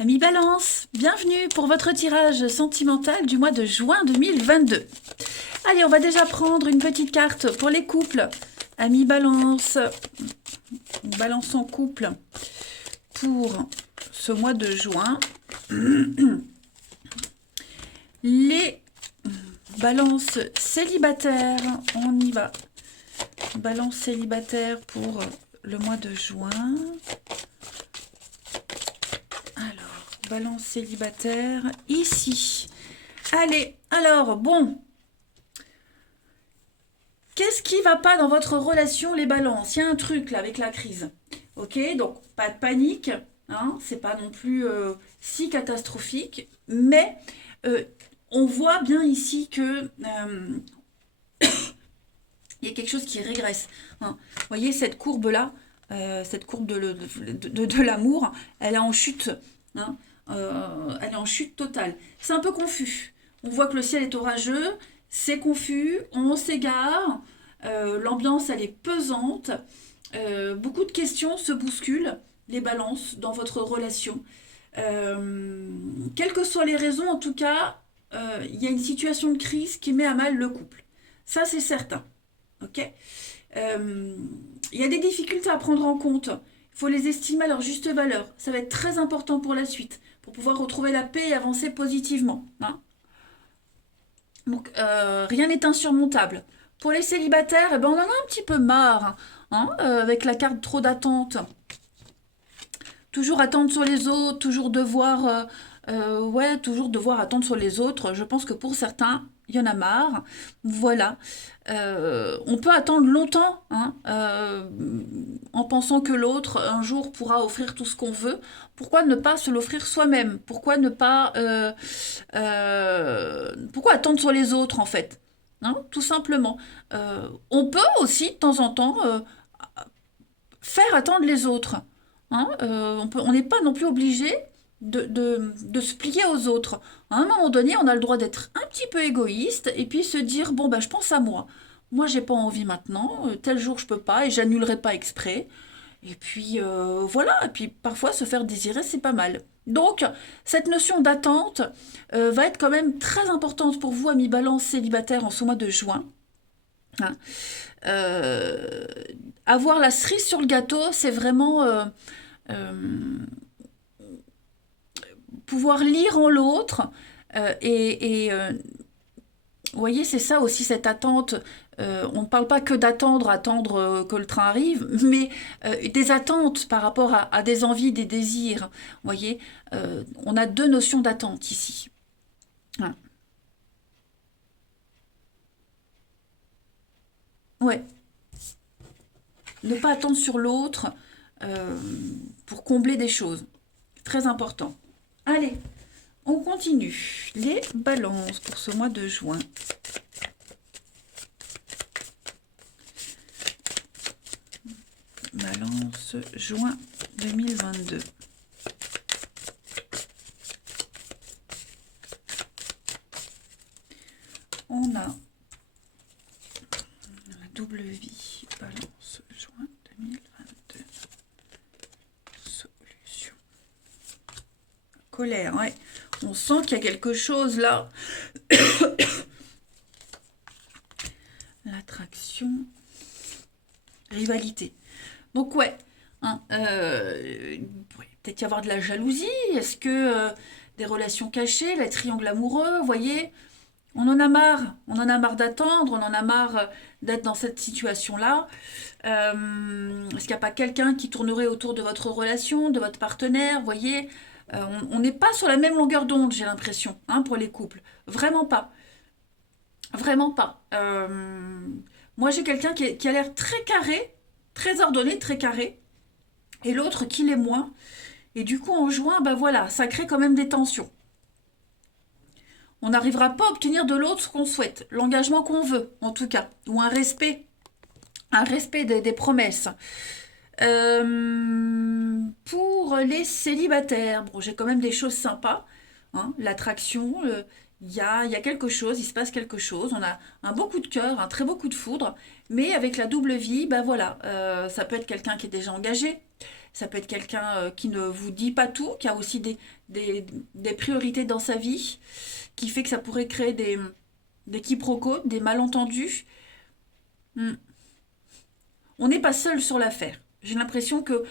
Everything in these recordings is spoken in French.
Amis Balance, bienvenue pour votre tirage sentimental du mois de juin 2022. Allez, on va déjà prendre une petite carte pour les couples. Amis Balance, Balance en couple pour ce mois de juin. Les balances célibataires, on y va. Balance célibataire pour le mois de juin. Balance célibataire, ici. Allez, alors, bon. Qu'est-ce qui va pas dans votre relation, les balances? Il y a un truc, là, avec la crise. Ok, donc, pas de panique. Hein, c'est pas non plus si catastrophique. Mais, on voit bien ici que... il y a quelque chose qui régresse. Hein. Vous voyez, cette courbe-là, cette courbe de l'amour, elle est en chute. Hein. Elle est en chute totale. C'est un peu confus. On voit que le ciel est orageux, c'est confus, on s'égare, l'ambiance elle est pesante, beaucoup de questions se bousculent, les balances dans votre relation. Quelles que soient les raisons, en tout cas, il y a une situation de crise qui met à mal le couple. Ça c'est certain. Ok. Il y a des difficultés à prendre en compte. Il faut les estimer à leur juste valeur. Ça va être très important pour la suite, pour pouvoir retrouver la paix et avancer positivement. Hein. Donc, rien n'est insurmontable. Pour les célibataires, eh ben, on en a un petit peu marre, hein, avec la carte trop d'attente. Toujours attendre sur les autres, toujours devoir, toujours devoir attendre sur les autres. Je pense que pour certains, il y en a marre. Voilà. On peut attendre longtemps, hein, en pensant que l'autre, un jour, pourra offrir tout ce qu'on veut. Pourquoi ne pas se l'offrir soi-même? Pourquoi ne pas... pourquoi attendre sur les autres, en fait? Hein, tout simplement. On peut aussi, de temps en temps, faire attendre les autres. Hein, on n'est pas non plus obligé de se plier aux autres. À un moment donné, on a le droit d'être un petit peu égoïste et puis se dire, bon, bah, je pense à moi. Moi, j'ai pas envie maintenant, tel jour je peux pas et j'annulerai pas exprès. Et puis voilà, et puis parfois se faire désirer, c'est pas mal. Donc, cette notion d'attente va être quand même très importante pour vous, amis balance célibataires, en ce mois de juin. Hein. Euh, Avoir la cerise sur le gâteau, c'est vraiment euh, pouvoir lire en l'autre. Vous voyez, c'est ça aussi cette attente. On ne parle pas que d'attendre, attendre que le train arrive, mais des attentes par rapport à des envies, des désirs. Vous voyez, on a deux notions d'attente ici. Hein. Ouais, ne pas attendre sur l'autre euh, pour combler des choses. Très important. Allez, on continue. Les balances pour ce mois de juin. Balance juin 2022. On a la double vie. Balance juin 2022. Solution. Colère, ouais. On sent qu'il y a quelque chose là. L'attraction. Rivalité. Donc ouais, hein, il pourrait peut-être y avoir de la jalousie. Est-ce que des relations cachées, les triangles amoureux, vous voyez, on en a marre d'attendre, on en a marre d'être dans cette situation-là. Est-ce qu'il n'y a pas quelqu'un qui tournerait autour de votre relation, de votre partenaire, vous voyez. On n'est pas sur la même longueur d'onde, j'ai l'impression, hein, pour les couples. Vraiment pas. Vraiment pas. Moi, j'ai quelqu'un qui a l'air très carré, très ordonné, très carré, et l'autre qui l'est moins. Et du coup, en juin, ben voilà, ça crée quand même des tensions. On n'arrivera pas à obtenir de l'autre ce qu'on souhaite, l'engagement qu'on veut, en tout cas, ou un respect des promesses. Pour les célibataires, bon, j'ai quand même des choses sympas. Hein, l'attraction, il y a quelque chose, il se passe quelque chose. On a un beau coup de cœur, un très beau coup de foudre. Mais avec la double vie, ben voilà, ça peut être quelqu'un qui est déjà engagé. Ça peut être quelqu'un qui ne vous dit pas tout, qui a aussi des priorités dans sa vie, qui fait que ça pourrait créer des quiproquos, des malentendus. Hmm. On n'est pas seul sur l'affaire. J'ai l'impression que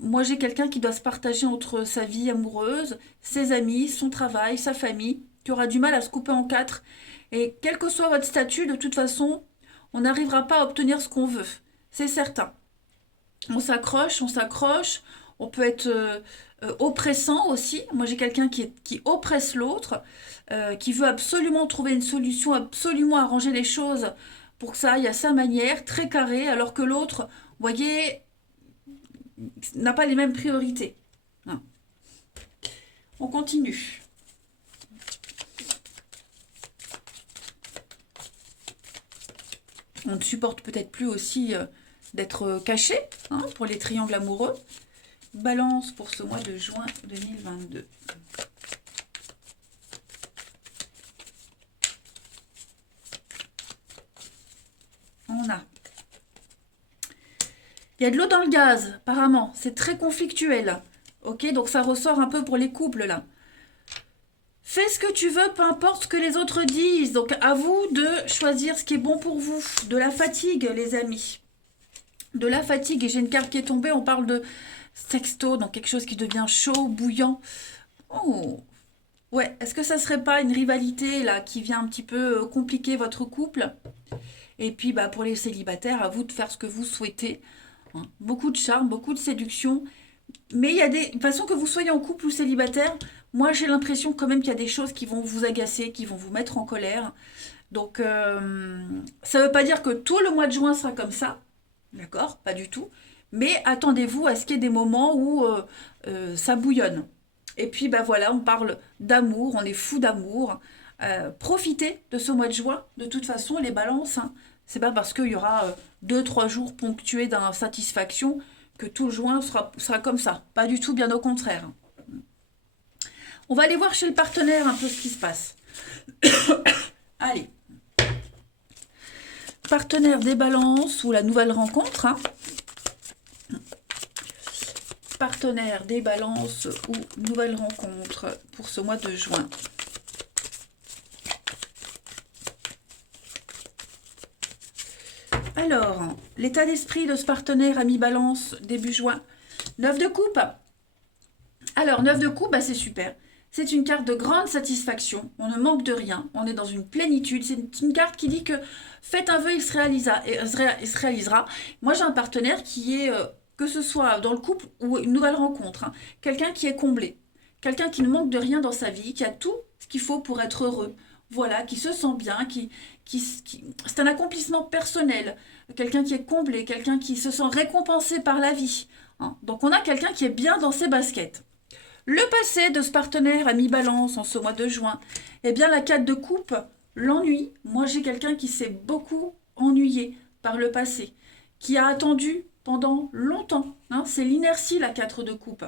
moi j'ai quelqu'un qui doit se partager entre sa vie amoureuse, ses amis, son travail, sa famille, qui aura du mal à se couper en quatre. Et quel que soit votre statut, de toute façon, on n'arrivera pas à obtenir ce qu'on veut. C'est certain. On s'accroche, on peut être oppressant aussi. Moi j'ai quelqu'un qui oppresse l'autre, qui veut absolument trouver une solution, absolument arranger les choses pour que ça aille à sa manière, très carré, alors que l'autre, vous voyez, n'a pas les mêmes priorités. Hein. On continue. On ne supporte peut-être plus aussi d'être caché hein, pour les triangles amoureux. Balance pour ce mois de juin 2022. On a. Il y a de l'eau dans le gaz, apparemment. C'est très conflictuel. Ok, donc ça ressort un peu pour les couples là. Fais ce que tu veux, peu importe ce que les autres disent. Donc à vous de choisir ce qui est bon pour vous. De la fatigue, les amis. De la fatigue. Et j'ai une carte qui est tombée. On parle de sexto, donc quelque chose qui devient chaud, bouillant. Oh, ouais. Est-ce que ça serait pas une rivalité là qui vient un petit peu compliquer votre couple? Et puis bah pour les célibataires, à vous de faire ce que vous souhaitez. Hein. Beaucoup de charme, beaucoup de séduction. Mais il y a des... De toute façon, que vous soyez en couple ou célibataire, moi j'ai l'impression quand même qu'il y a des choses qui vont vous agacer, qui vont vous mettre en colère. Donc ça ne veut pas dire que tout le mois de juin sera comme ça. D'accord? Pas du tout. Mais attendez-vous à ce qu'il y ait des moments où ça bouillonne. Et puis bah voilà, on parle d'amour, on est fou d'amour. Profitez de ce mois de juin. De toute façon, les balances, hein, c'est pas parce qu'il y aura 2-3 jours ponctués d'insatisfaction que tout le juin sera comme ça. Pas du tout, bien au contraire. On va aller voir chez le partenaire un peu ce qui se passe. Allez. Partenaire des balances ou la nouvelle rencontre. Hein. Partenaire des balances ou nouvelle rencontre pour ce mois de juin. Alors, l'état d'esprit de ce partenaire à mi-balance début juin. 9 de coupe. Alors, 9 de coupe, bah, c'est super. C'est une carte de grande satisfaction. On ne manque de rien. On est dans une plénitude. C'est une carte qui dit que faites un vœu, il se réalisera. Moi, j'ai un partenaire qui est, que ce soit dans le couple ou une nouvelle rencontre, hein, quelqu'un qui est comblé. Quelqu'un qui ne manque de rien dans sa vie, qui a tout ce qu'il faut pour être heureux. Voilà, qui se sent bien, c'est un accomplissement personnel. Quelqu'un qui est comblé, quelqu'un qui se sent récompensé par la vie. Hein. Donc on a quelqu'un qui est bien dans ses baskets. Le passé de ce partenaire à mi-balance en ce mois de juin, eh bien la 4 de coupe, l'ennui. Moi j'ai quelqu'un qui s'est beaucoup ennuyé par le passé, qui a attendu pendant longtemps. Hein. C'est l'inertie la 4 de coupe,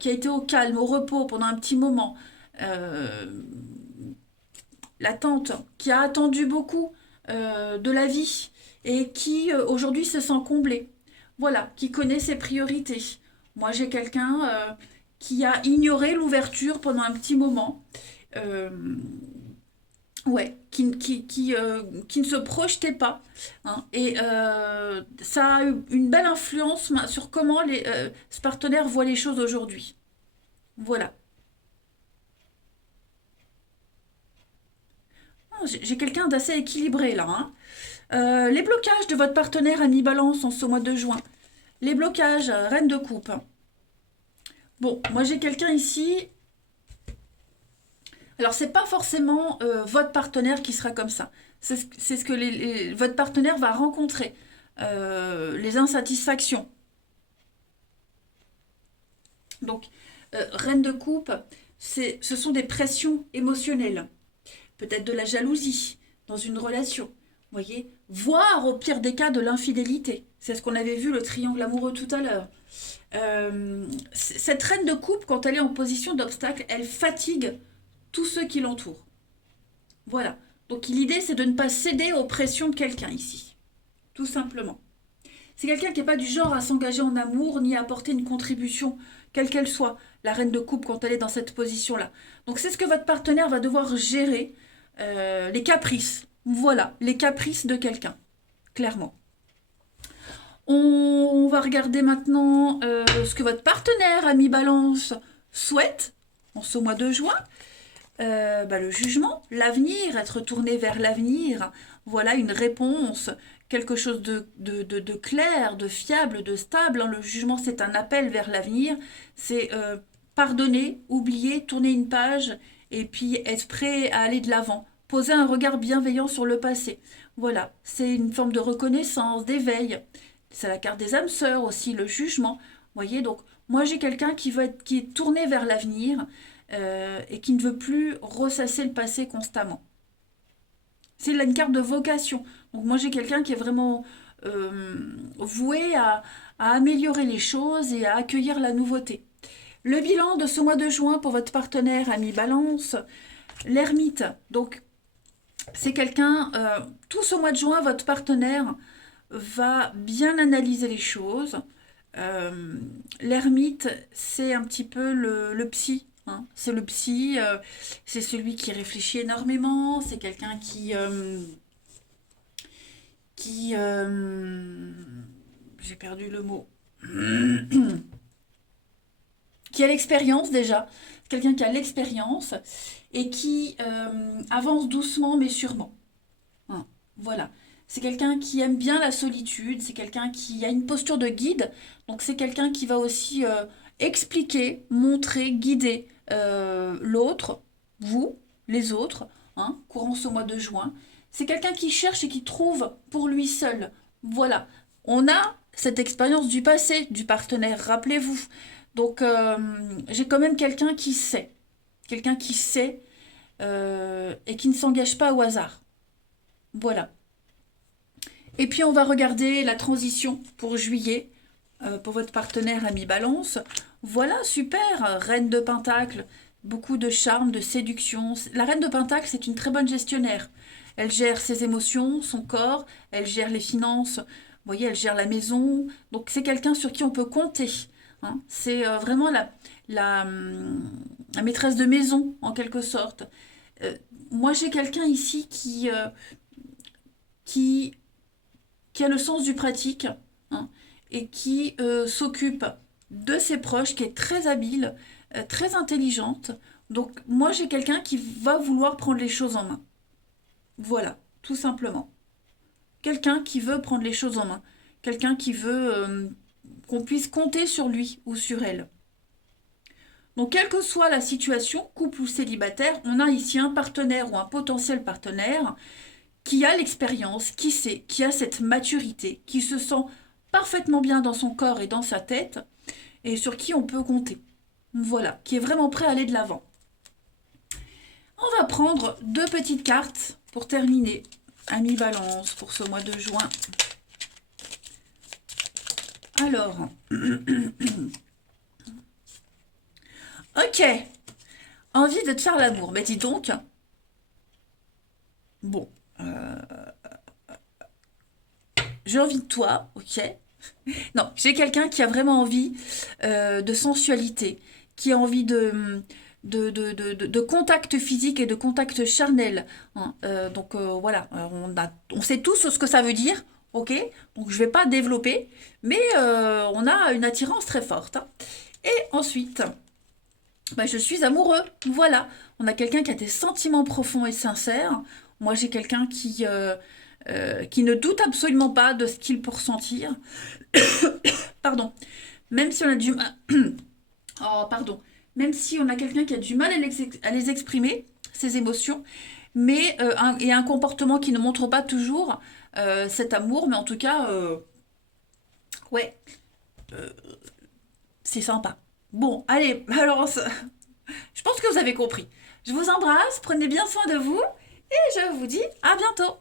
qui a été au calme, au repos pendant un petit moment. L'attente, qui a attendu beaucoup de la vie et qui aujourd'hui se sent comblée. Voilà, qui connaît ses priorités. Moi j'ai quelqu'un qui a ignoré l'ouverture pendant un petit moment. Euh, ouais, qui ne se projetait pas. Hein, et ça a eu une belle influence sur comment ce partenaire voit les choses aujourd'hui. Voilà. J'ai quelqu'un d'assez équilibré là. Hein. Les blocages de votre partenaire à mi-balance en ce mois de juin. Les blocages, reine de coupe. Bon, moi j'ai quelqu'un ici. Alors, c'est pas forcément votre partenaire qui sera comme ça. C'est ce que votre partenaire va rencontrer. Les insatisfactions. Donc, reine de coupe, ce sont des pressions émotionnelles. Peut-être de la jalousie dans une relation. Vous voyez, voire au pire des cas de l'infidélité. C'est ce qu'on avait vu le triangle amoureux tout à l'heure. Cette reine de coupe, quand elle est en position d'obstacle, elle fatigue tous ceux qui l'entourent. Voilà. Donc l'idée, c'est de ne pas céder aux pressions de quelqu'un ici. Tout simplement. C'est quelqu'un qui n'est pas du genre à s'engager en amour ni à apporter une contribution, quelle qu'elle soit, la reine de coupe quand elle est dans cette position-là. Donc c'est ce que votre partenaire va devoir gérer, les caprices. Voilà, les caprices de quelqu'un, clairement. On va regarder maintenant ce que votre partenaire, ami Balance, souhaite en ce mois de juin. Le jugement, l'avenir, être tourné vers l'avenir, voilà une réponse, quelque chose de clair, de fiable, de stable. Le jugement, c'est un appel vers l'avenir, c'est pardonner, oublier, tourner une page et puis être prêt à aller de l'avant, poser un regard bienveillant sur le passé. Voilà, c'est une forme de reconnaissance, d'éveil. C'est la carte des âmes sœurs aussi, le jugement. Vous voyez, donc moi j'ai quelqu'un qui est tourné vers l'avenir, et qui ne veut plus ressasser le passé constamment. C'est là une carte de vocation. Donc moi j'ai quelqu'un qui est vraiment voué à améliorer les choses et à accueillir la nouveauté. Le bilan de ce mois de juin pour votre partenaire, ami Balance, l'ermite. Donc c'est quelqu'un, tout ce mois de juin, votre partenaire va bien analyser les choses. L'ermite, c'est un petit peu le psy. Hein. C'est le psy, c'est celui qui réfléchit énormément, c'est quelqu'un qui j'ai perdu le mot, qui a l'expérience déjà, quelqu'un qui a l'expérience et qui avance doucement mais sûrement. Hein. Voilà. C'est quelqu'un qui aime bien la solitude, c'est quelqu'un qui a une posture de guide, donc c'est quelqu'un qui va aussi expliquer, montrer, guider l'autre, vous, les autres, hein, courant ce mois de juin. C'est quelqu'un qui cherche et qui trouve pour lui seul. Voilà, on a cette expérience du passé, du partenaire, rappelez-vous. Donc j'ai quand même quelqu'un qui sait et qui ne s'engage pas au hasard. Voilà. Et puis on va regarder la transition pour juillet, pour votre partenaire ami Balance. Voilà, super, reine de Pentacle, beaucoup de charme, de séduction. La reine de Pentacle, c'est une très bonne gestionnaire. Elle gère ses émotions, son corps, elle gère les finances, vous voyez, elle gère la maison. Donc c'est quelqu'un sur qui on peut compter. Hein. C'est vraiment la maîtresse de maison, en quelque sorte. Moi, j'ai quelqu'un ici qui qui a le sens du pratique, hein, et qui s'occupe de ses proches, qui est très habile, très intelligente. Donc moi j'ai quelqu'un qui va vouloir prendre les choses en main. Voilà, tout simplement. Quelqu'un qui veut prendre les choses en main. Quelqu'un qui veut qu'on puisse compter sur lui ou sur elle. Donc quelle que soit la situation, couple ou célibataire, on a ici un partenaire ou un potentiel partenaire qui a l'expérience, qui sait, qui a cette maturité, qui se sent parfaitement bien dans son corps et dans sa tête, et sur qui on peut compter. Voilà, qui est vraiment prêt à aller de l'avant. On va prendre deux petites cartes pour terminer. Ami Balance pour ce mois de juin. Alors, ok, envie de te faire l'amour. Mais dis donc, bon, j'ai envie de toi, ok. Non, j'ai quelqu'un qui a vraiment envie de sensualité, qui a envie de contact physique et de contact charnel. Hein. Donc voilà, on sait tous ce que ça veut dire, ok? Donc je ne vais pas développer, mais on a une attirance très forte. Hein. Et ensuite, je suis amoureux, voilà. On a quelqu'un qui a des sentiments profonds et sincères. Moi, j'ai quelqu'un qui ne doute absolument pas de ce qu'il peut ressentir. Pardon. Même si on a du mal... Oh, pardon. Même si on a quelqu'un qui a du mal à les exprimer, ses émotions, mais et un comportement qui ne montre pas toujours cet amour, mais en tout cas, ouais, c'est sympa. Bon, allez, alors, je pense que vous avez compris. Je vous embrasse, prenez bien soin de vous, et je vous dis à bientôt.